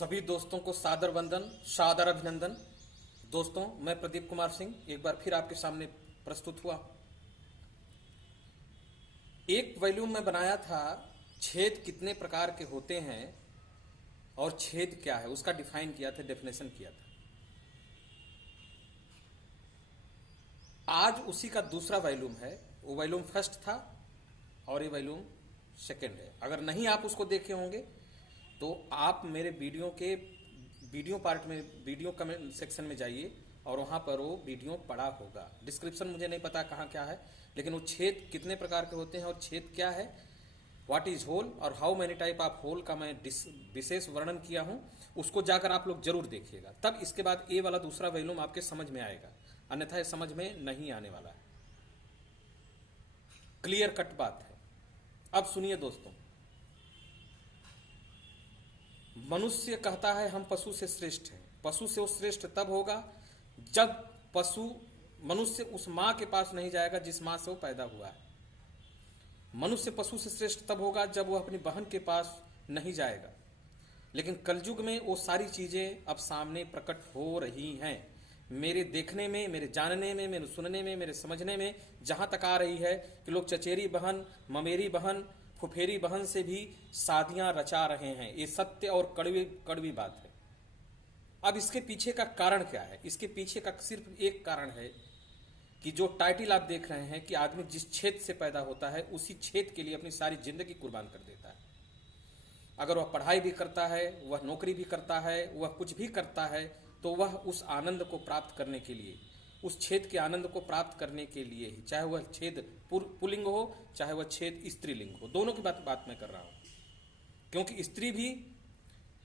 सभी दोस्तों को सादर वंदन, सादर अभिनंदन। दोस्तों, मैं प्रदीप कुमार सिंह एक बार फिर आपके सामने प्रस्तुत हुआ। एक वॉल्यूम में बनाया था छेद कितने प्रकार के होते हैं और छेद क्या है उसका डिफाइन किया था, डेफिनेशन किया था। आज उसी का दूसरा वॉल्यूम है। वो वॉल्यूम फर्स्ट था और ये वॉल्यूम सेकंड है। अगर नहीं आप उसको देखे होंगे तो आप मेरे वीडियो पार्ट में, वीडियो कमेंट सेक्शन में जाइए और वहां पर वो वीडियो पड़ा होगा। डिस्क्रिप्शन मुझे नहीं पता कहाँ क्या है, लेकिन वो छेद कितने प्रकार के होते हैं और छेद क्या है, व्हाट इज होल और how many type of hole का मैं विशेष वर्णन किया हूं। उसको जाकर आप लोग जरूर देखिएगा, तब इसके बाद ए वाला दूसरा वॉल्यूम आपके समझ में आएगा, अन्यथा ये समझ में नहीं आने वाला है। क्लियर कट बात है। अब सुनिए दोस्तों, मनुष्य कहता है हम पशु से श्रेष्ठ हैं। पशु से वो श्रेष्ठ तब होगा जब मनुष्य उस मां के पास नहीं जाएगा जिस मां से वो पैदा हुआ है। मनुष्य पशु से श्रेष्ठ तब होगा जब वो अपनी बहन के पास नहीं जाएगा। लेकिन कलयुग में वो सारी चीजें अब सामने प्रकट हो रही हैं। मेरे देखने में, मेरे जानने में, मेरे सुनने में, मेरे समझने में जहां तक आ रही है कि लोग चचेरी बहन, ममेरी बहन, फुफेरी बहन से भी शादियां रचा रहे हैं। ये सत्य और कड़वी कड़वी बात है। अब इसके पीछे का कारण क्या है? इसके पीछे का सिर्फ एक कारण है कि जो टाइटल आप देख रहे हैं कि आदमी जिस क्षेत्र से पैदा होता है उसी क्षेत्र के लिए अपनी सारी जिंदगी कुर्बान कर देता है। अगर वह पढ़ाई भी करता है, वह नौकरी भी करता है, वह कुछ भी करता है, तो वह उस आनंद को प्राप्त करने के लिए, उस छेद के आनंद को प्राप्त करने के लिए ही, चाहे वह छेद पुल्लिंग हो चाहे वह छेद स्त्रीलिंग हो, दोनों की बात मैं कर रहा हूं। क्योंकि स्त्री भी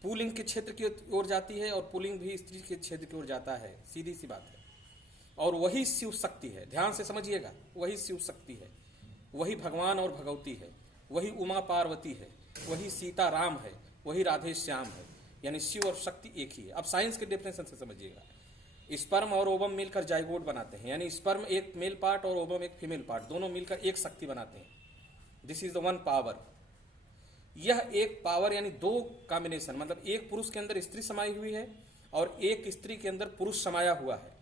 पुल्लिंग के क्षेत्र की ओर जाती है और पुल्लिंग भी स्त्री के क्षेत्र की ओर जाता है, सीधी सी बात है। और वही शिव शक्ति है, ध्यान से समझिएगा, वही शिव शक्ति है, वही भगवान और भगवती है, वही उमा पार्वती है, वही सीता राम है, वही राधे श्याम है। यानी शिव और शक्ति एक ही है। अब साइंस के डेफिनेशन से समझिएगा, स्पर्म और ओवम मिलकर जाइगोट बनाते हैं, यानी स्पर्म एक मेल पार्ट और ओवम एक फीमेल पार्ट, दोनों मिलकर एक शक्ति बनाते हैं। This is the one power. यह एक पावर यानी दो कॉम्बिनेशन, मतलब एक पुरुष के अंदर स्त्री समाई हुई है और एक स्त्री के अंदर पुरुष समाया हुआ है।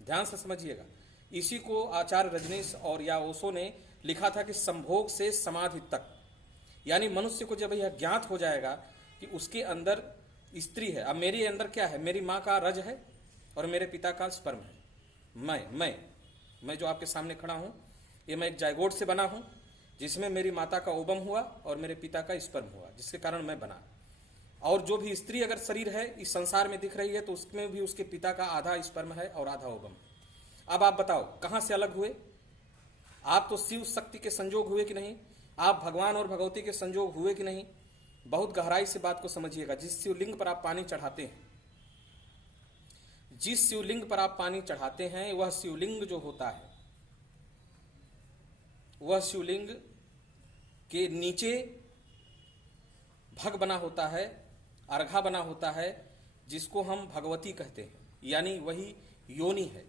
ध्यान से समझिएगा। इसी को आचार्य रजनीश और या ओशो ने लिखा था कि संभोग से समाधि तक, यानी मनुष्य को जब यह ज्ञात हो जाएगा कि उसके अंदर स्त्री है। अब मेरे अंदर क्या है? मेरी माँ का रज है और मेरे पिता का स्पर्म है। मैं जो आपके सामने खड़ा हूं, ये मैं एक जायगोट से बना हूं जिसमें मेरी माता का ओबम हुआ और मेरे पिता का स्पर्म हुआ, जिसके कारण मैं बना। और जो भी स्त्री अगर शरीर है इस संसार में दिख रही है तो उसमें भी उसके पिता का आधा स्पर्म है और आधा ओबम। अब आप बताओ कहां से अलग हुए? आप तो शिव शक्ति के संजोग हुए कि नहीं? आप भगवान और भगवती के संजोग हुए कि नहीं? बहुत गहराई से बात को समझिएगा। जिस शिवलिंग पर आप पानी चढ़ाते हैं, जिस शिवलिंग पर आप पानी चढ़ाते हैं, वह शिवलिंग जो होता है, वह शिवलिंग के नीचे भग बना होता है, अर्घा बना होता है, जिसको हम भगवती कहते हैं, यानी वही योनि है।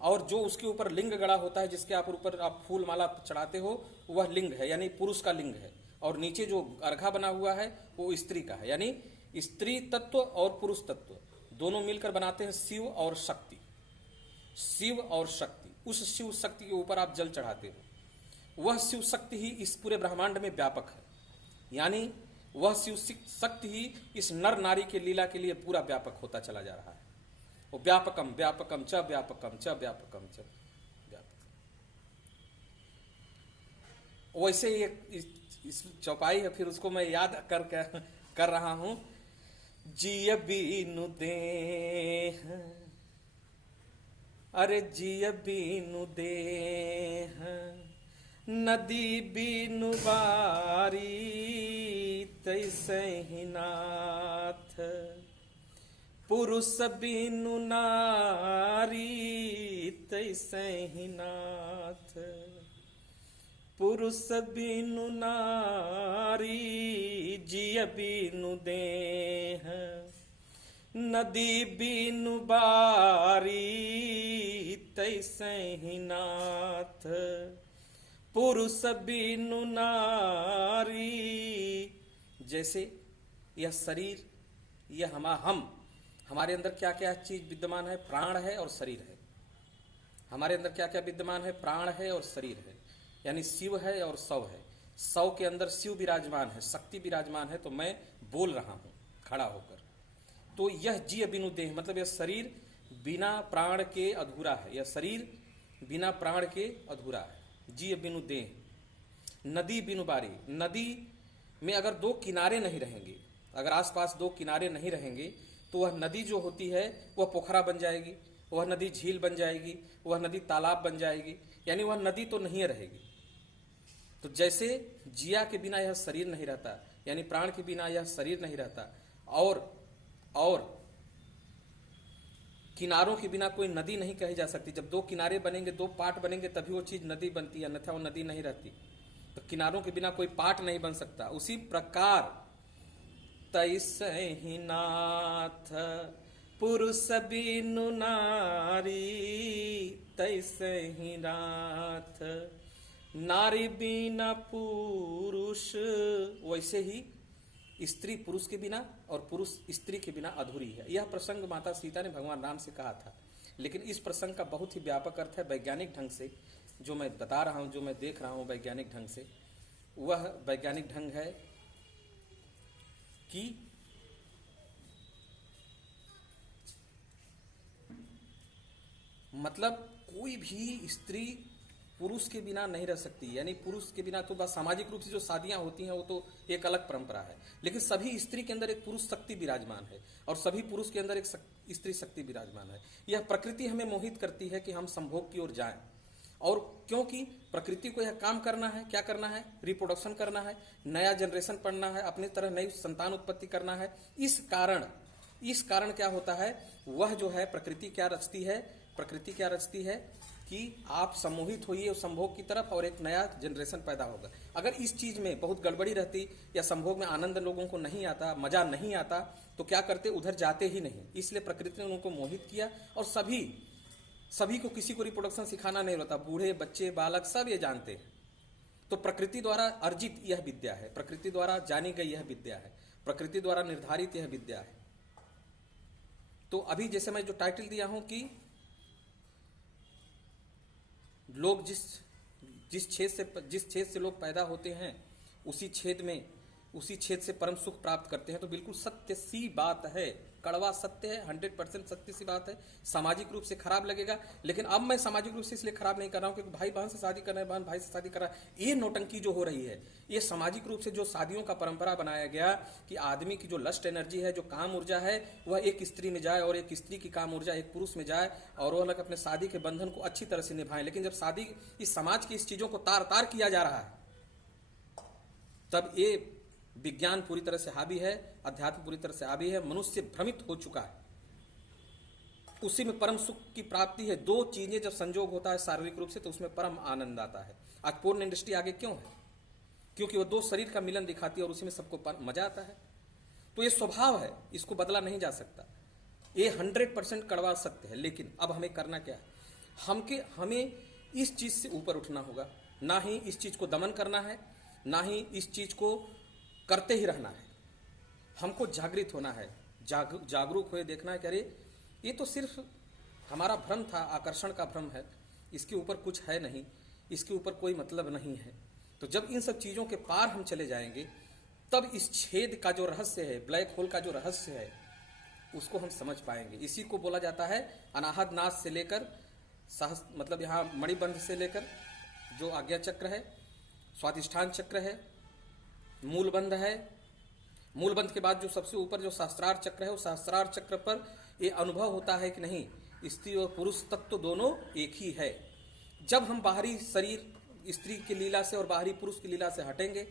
और जो उसके ऊपर लिंग गड़ा होता है, जिसके ऊपर आप फूल माला चढ़ाते हो, वह लिंग है, यानी पुरुष का लिंग है। और नीचे जो अर्घा बना हुआ है वो स्त्री का है, यानी स्त्री तत्व और पुरुष तत्व दोनों मिलकर बनाते हैं शिव और शक्ति। शिव और शक्ति, उस शिव शक्ति के ऊपर आप जल चढ़ाते हो। वह शिव शक्ति ही इस पूरे ब्रह्मांड में व्यापक है, यानी वह शिव शक्ति ही इस नर नारी के लीला के लिए पूरा व्यापक होता चला जा रहा है। वो व्यापकम व्यापकम च व्यापकम च व्यापकम च व्यापक। वैसे ही इस चौपाई है, फिर उसको मैं याद कर रहा हूं। जिय बीनु देह, अरे जिय बीनु देह, नदी बीनु बारी, तैसे ही नाथ, पुरुष बीनु नारी, तैसे ही नाथ, पुरुष बीनु नारी, जिय बीनु देह, नदी बीनु बारी, तैसे ही नाथ, पुरुष बीनु नारी। जैसे यह शरीर यह हमारे अंदर क्या क्या चीज विद्यमान है? प्राण है और शरीर है। हमारे अंदर क्या क्या विद्यमान है? प्राण है और शरीर है, यानी शिव है और शव है। शव के अंदर शिव विराजमान है, शक्ति विराजमान है, तो मैं बोल रहा हूं खड़ा होकर। तो यह जीव बिनु देह, मतलब यह शरीर बिना प्राण के अधूरा है। यह शरीर बिना प्राण के अधूरा है। जीव बिनु देह, नदी बिनु बारी। नदी में अगर दो किनारे नहीं रहेंगे, अगर आसपास दो किनारे नहीं रहेंगे, तो वह नदी जो होती है वह पोखरा बन जाएगी, वह नदी झील बन जाएगी, वह नदी तालाब बन जाएगी, यानी वह नदी तो नहीं रहेगी। तो जैसे जिया के बिना यह शरीर नहीं रहता, यानी प्राण के बिना यह शरीर नहीं रहता, और किनारों के बिना कोई नदी नहीं कही जा सकती। जब दो किनारे बनेंगे, दो पार्ट बनेंगे, तभी वो चीज नदी बनती है, अन्यथा वो नदी नहीं रहती। तो किनारों के बिना कोई पार्ट नहीं बन सकता। उसी प्रकार तैसे ही नाथ पुरुष बिनु नारी, तैसे ही नाथ नारी बिना पुरुष। वैसे ही स्त्री पुरुष के बिना और पुरुष स्त्री के बिना अधूरी है। यह प्रसंग माता सीता ने भगवान राम से कहा था, लेकिन इस प्रसंग का बहुत ही व्यापक अर्थ है। वैज्ञानिक ढंग से जो मैं बता रहा हूं, जो मैं देख रहा हूं वैज्ञानिक ढंग से, वह वैज्ञानिक ढंग है कि मतलब कोई भी स्त्री पुरुष के बिना नहीं रह सकती। यानी पुरुष के बिना तो बस सामाजिक रूप से जो शादियां होती हैं वो तो एक अलग परंपरा है, लेकिन सभी स्त्री के अंदर एक पुरुष शक्ति विराजमान है और सभी पुरुष के अंदर एक स्त्री शक्ति विराजमान है। यह प्रकृति हमें मोहित करती है कि हम संभोग की ओर जाएं, और क्योंकि प्रकृति को यह काम करना है, क्या करना है? रिप्रोडक्शन करना है, नया जनरेशन पढ़ना है, अपनी तरह नई संतान उत्पत्ति करना है। इस कारण क्या होता है, वह जो है प्रकृति क्या रचती है कि आप सम्मोहित होइए उस संभोग की तरफ और एक नया जनरेशन पैदा होगा। अगर इस चीज में बहुत गड़बड़ी रहती या संभोग में आनंद लोगों को नहीं आता, मजा नहीं आता, तो क्या करते? उधर जाते ही नहीं। इसलिए प्रकृति ने उनको मोहित किया, और सभी को, किसी को रिप्रोडक्शन सिखाना नहीं होता, बूढ़े बच्चे बालक सब ये जानते हैं। तो प्रकृति द्वारा अर्जित यह विद्या है, प्रकृति द्वारा जानी गई यह विद्या है, प्रकृति द्वारा निर्धारित यह विद्या है। तो अभी जैसे मैं जो टाइटल दिया हूं कि लोग जिस छेद से लोग पैदा होते हैं, उसी छेद से परम सुख प्राप्त करते हैं, तो बिल्कुल सत्य सी बात है, कड़वा सत्य है, 100% सत्य सी बात है। सामाजिक रूप से खराब लगेगा, लेकिन अब मैं सामाजिक रूप से इसलिए खराब नहीं कर रहा हूं क्योंकि भाई बहन से शादी कर रहे हैं, बहन भाई से शादी कर रहा है। ये नौटंकी जो हो रही है, ये सामाजिक रूप से जो शादियों का परंपरा बनाया गया कि आदमी की जो लस्ट एनर्जी है, जो काम ऊर्जा है, वह एक स्त्री में जाए और एक स्त्री की काम ऊर्जा एक पुरुष में जाए और वह लोग अपने शादी के बंधन को अच्छी तरह से निभाएं। लेकिन जब शादी इस समाज की इस चीजों को तार तार किया जा रहा है, तब ये विज्ञान पूरी तरह से हावी है, अध्यात्म पूरी तरह से हावी है, मनुष्य भ्रमित हो चुका है। उसी में परम सुख की प्राप्ति है। दो चीजें जब संयोग होता है शारीरिक रूप से, तो उसमें परम आनंद आता है। आज पोर्न इंडस्ट्री आगे क्यों है? क्योंकि वो दो शरीर का मिलन दिखाती है और उसी में सबको मजा आता है। तो ये स्वभाव है, इसको बदला नहीं जा सकता। ये 100% कड़वा सत्य है। लेकिन अब हमें करना क्या है? हमें इस चीज से ऊपर उठना होगा। ना ही इस चीज को दमन करना है, ना ही इस चीज को करते ही रहना है। हमको जागृत होना है, जागरूक हुए देखना है कि अरे ये तो सिर्फ हमारा भ्रम था, आकर्षण का भ्रम है, इसके ऊपर कुछ है नहीं, इसके ऊपर कोई मतलब नहीं है। तो जब इन सब चीजों के पार हम चले जाएंगे, तब इस छेद का जो रहस्य है, ब्लैक होल का जो रहस्य है, उसको हम समझ पाएंगे। इसी को बोला जाता है अनाहत नाश से लेकर मतलब यहाँ मणिबंध से लेकर जो आज्ञा चक्र है, स्वाधिष्ठान चक्र है, मूलबंध है, मूलबंध के बाद जो सबसे ऊपर जो सहस्त्रार चक्र है, उस सहस्त्रार चक्र पर ये अनुभव होता है कि नहीं, स्त्री और पुरुष तत्व दोनों एक ही है। जब हम बाहरी शरीर स्त्री की लीला से और बाहरी पुरुष की लीला से हटेंगे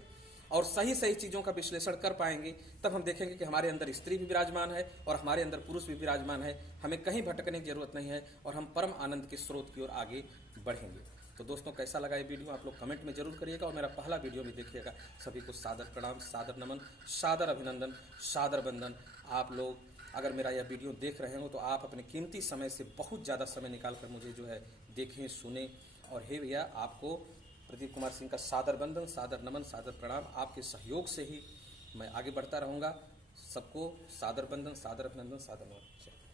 और सही सही चीजों का विश्लेषण कर पाएंगे, तब हम देखेंगे कि हमारे अंदर स्त्री भी विराजमान है और हमारे अंदर पुरुष भी विराजमान है। हमें कहीं भटकने की जरूरत नहीं है और हम परम आनंद के स्रोत की ओर आगे बढ़ेंगे। तो दोस्तों, कैसा लगा ये वीडियो आप लोग कमेंट में जरूर करिएगा और मेरा पहला वीडियो भी देखिएगा। सभी को सादर प्रणाम, सादर नमन, सादर अभिनंदन, सादर वंदन। आप लोग अगर मेरा यह वीडियो देख रहे हो तो आप अपने कीमती समय से बहुत ज़्यादा समय निकाल कर मुझे जो है देखें, सुने। और हे भैया, आपको प्रदीप कुमार सिंह का सादर वंदन, सादर नमन, सादर प्रणाम। आपके सहयोग से ही मैं आगे बढ़ता रहूँगा। सबको सादर बंदन, सादर अभिनंदन, सादर नमस्कार।